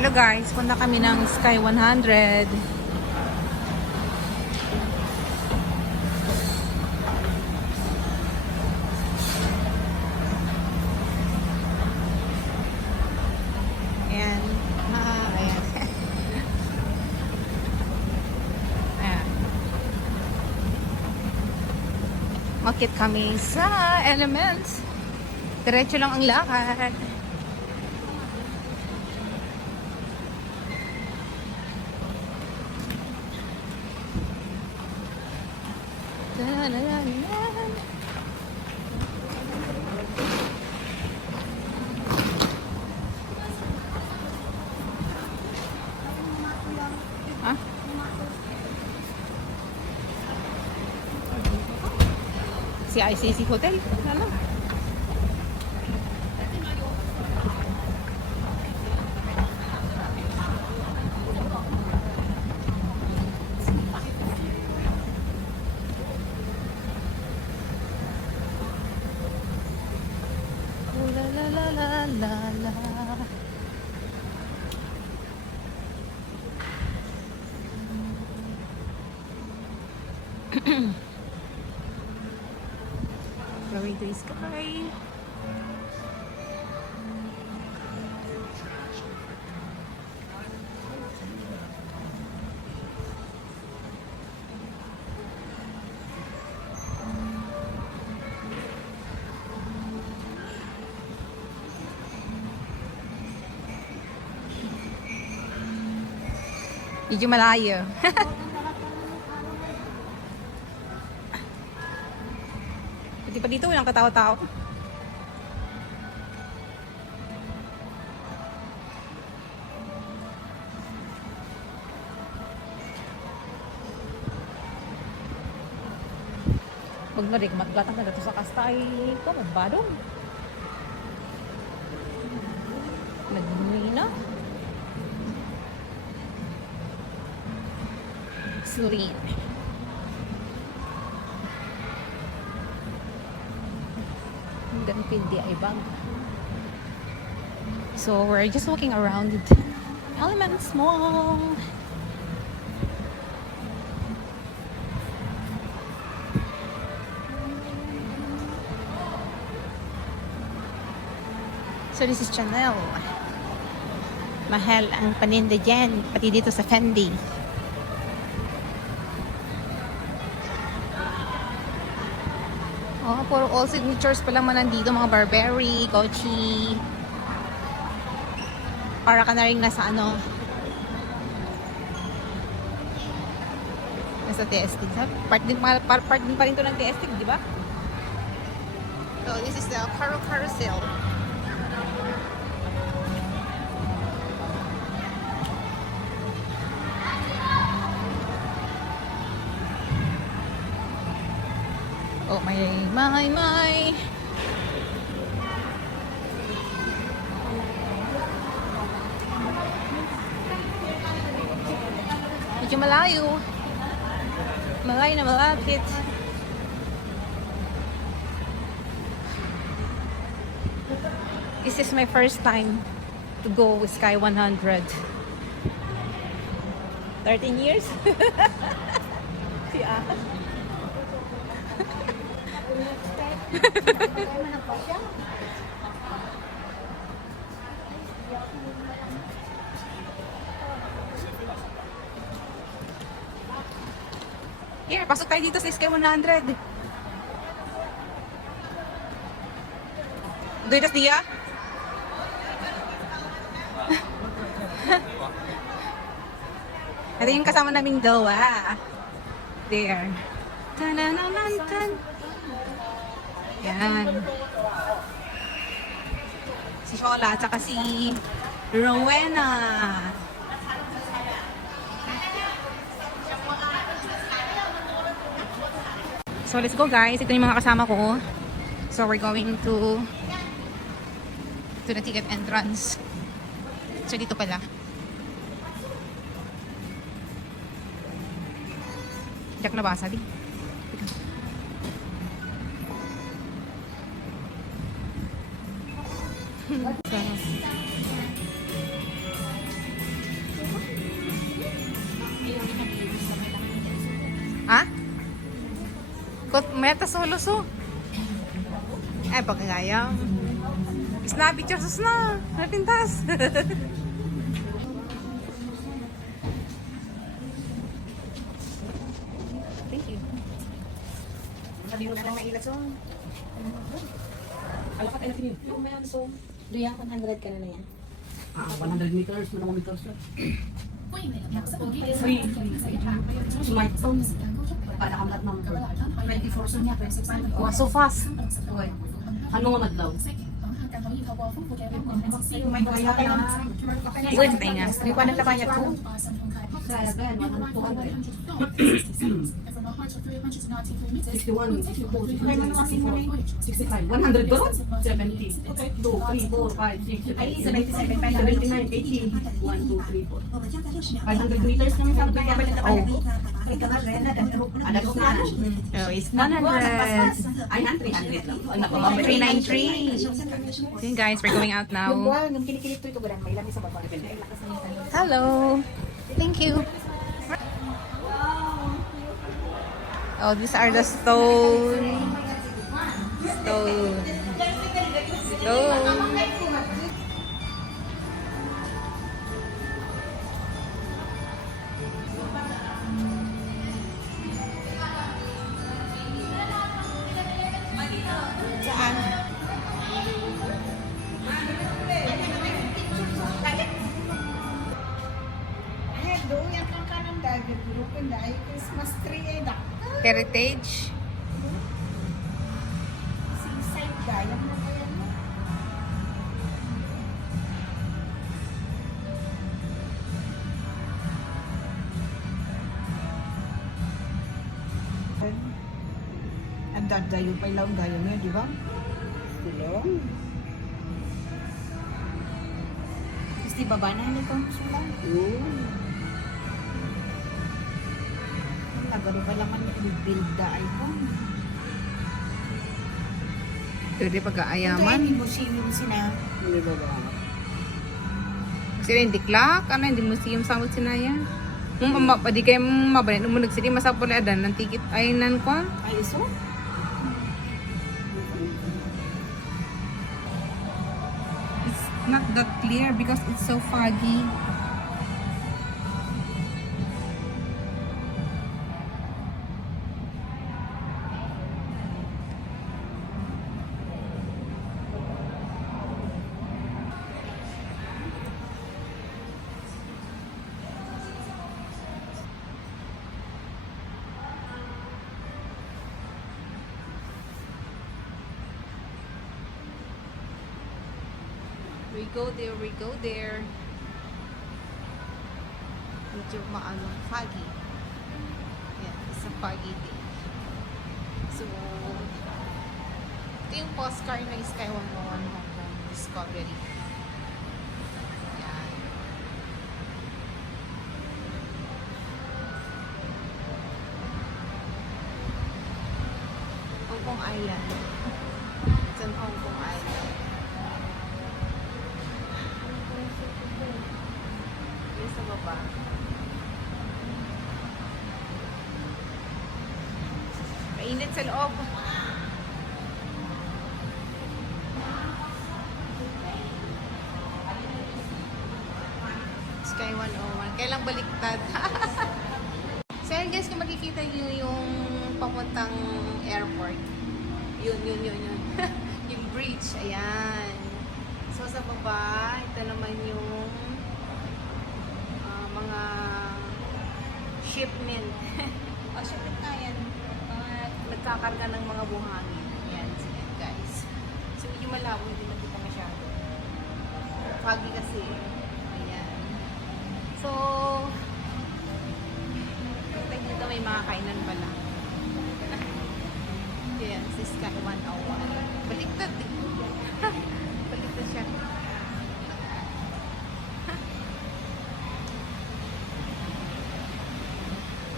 Hello guys, punta kami ng Sky 100. Ayan. Ayan. Ayan. Makit kami sa Elements. Diretso lang ang lakad. Huh? Si ICC Hotel. Ano? La la la la la la. Going to Sky. Medyo malayo. Pati pa dito walang katao-tao. Huwag na rin, matlatang na dito sa kastay ito, magbadong. Nagmuli na. Celine. Hanggang pindi ay bag. So we're just walking around Elements Mall. So this is Chanel. Mahal ang paninda dyan, pati dito sa Fendi. Oh, puro all signatures pa lang man nandito, mga Burberry, Gucci. Para ka na rin nasa ano, nasa TST. Part din pa rin to ng TST, di ba? So this is the carousel. Oh, may. Medyo malayo. Malayo na malapit. This is my first time to go with Sky 100. 13 years? Siya. Here, pasok tayo dito sa Sky 100. Buenos días. Ito yung kasama naming dawa. There. Tan-nan-nan-tan. Yan. Si Shola at saka si Rowena. So let's go guys. Ito yung mga kasama ko. So we're going to the ticket entrance. So dito pala. Jack na basa di. Kot meta solo so. Ay, pagkagayam. Snap pictures na. Napintas. Thank you. Sabi mo na lang mailat so. Alapat ay natin yun. Yung meron so. Doya, 100 ka na yan. 100 meters, manang meters na. Free. Smartphone. Para kamat ng 24 so niya, 26. Wow, so fast. ano nga madlaw? May kaya ka na. Wait, tayo nga. Hindi ko na laban ko. Sa Alagan, 61, 64, 65, 100 doon? 70, 2, 3, 4, 5, 6, 7, 8, 79, 80, 1, 2, 3, 4. 500 meters naman sa mga Ada ko na. Oh, is 100. Ay, 300 lang. Ay, napababa. 393. So yun guys, we're going out Yung now. buwan, yung kinikilit to ito, garang may labi sa baba. Hello. Thank you. Oh, these are the stone. Stone. Stone. Saan? Doon yan kang kanang dagger, burukin dahil Christmas tree ay dak. Heritage. Seaside gaya mo kaya mo. Ang dadayo pa ilaw gayo niya, di ba? Sulong. Gusto baba na hindi ko sulang. Nagaro pa laman i-build the iPhone. Pwede pagkaayaman. Hindi mo sina. Hindi ba ba? Sila hindi clock. Ano, hindi museum samot sinaya. Pwede kayo mabalit. Umunog sila. Masapula adan ng ticket. Ay, nan ko. Ay, so? It's not that clear because it's so foggy. We go there, we go there. Medyo maano, foggy. Yeah, it's a foggy day. So, ito yung postcard ng Sky 101 Hong Kong Discovery. Yan. Hong Kong Island. It's on Hong Kong Island. Yung sa baba. Mainit sa loob. Sky 101. Kailang baliktad. So yun guys, kung makikita nyo yung papuntang airport. Yun. Yung bridge. Ayan. So sa baba, ito naman yung mga shipment. Shipment na yan. Nagkakarga ng mga buhangin. Ayan, sila guys. So medyo malabo, hindi nakita masyado. Foggy kasi. Ayan. So, dito may mga kainan pala. Ayan, si Sky 101. Baliktad eh. Baliktad siya.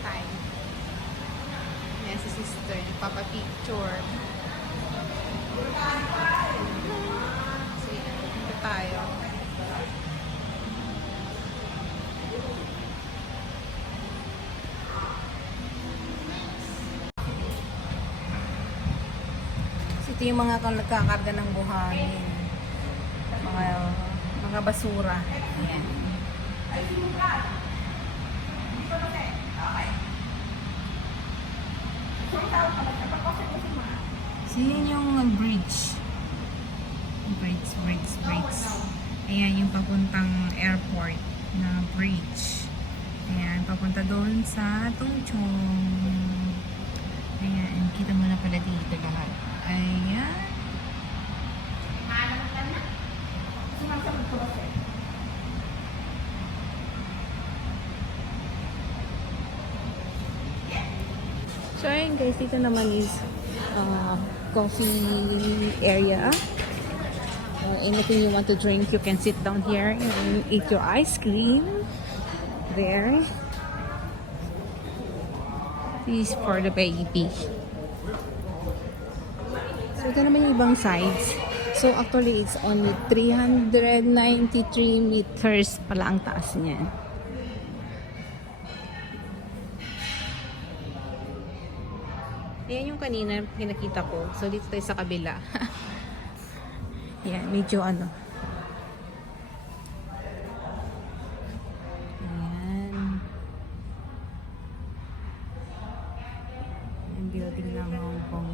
Time. Ayan, si sister. Nagpapapicture. So, ito tayo. Ito yung mga nagkakarga ng buhangin. Mga basura. Ayan. So, yun yung bridge. Bridge. Ayan, yung papuntang airport na bridge. Ayan, papunta doon sa Tungchong. Ayan, kita mo na pala dito lahat. Ayan. So, ayun guys, dito naman is coffee area. Anything you want to drink, you can sit down here and eat your ice cream. There. This is for the baby. So, ito naman yung ibang sides. So, actually, it's only 393 meters pala ang taas niyan. Ayan yung kanina pinakita ko. So, dito tayo sa kabila. Ayan, medyo ano. Ayan. Yung building ng Hong Kong.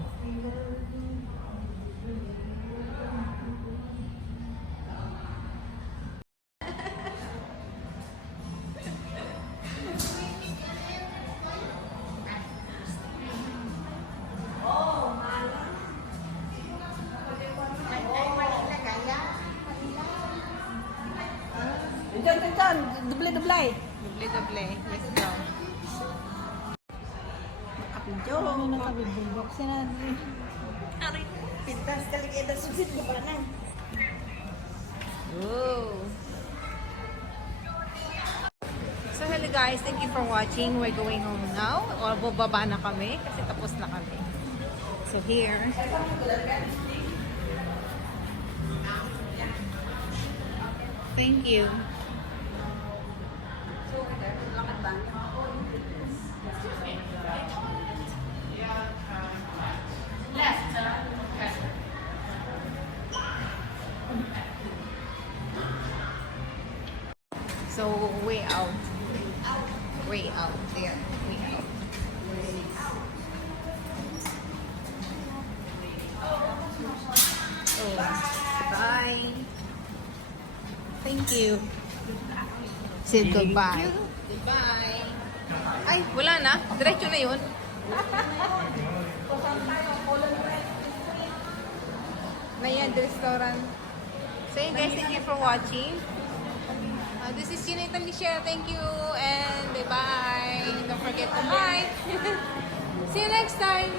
Diyan. Duble. Doble. Let's go. Kapidyo. Ano na kabibubok siya natin. Pintas kaligay na susit ko pa na. Ooh. So hello guys, thank you for watching. We're going home now. Or bababa na kami kasi tapos na kami. So here. Thank you. So way out there, way out. Oh, bye. Thank you. Say goodbye. Goodbye. Ay, wala na. Diretso na yun. Nayan, the restaurant. So yun guys, thank you for watching. This is Gina Alicia. Thank you and bye-bye. Don't forget to like. See you next time.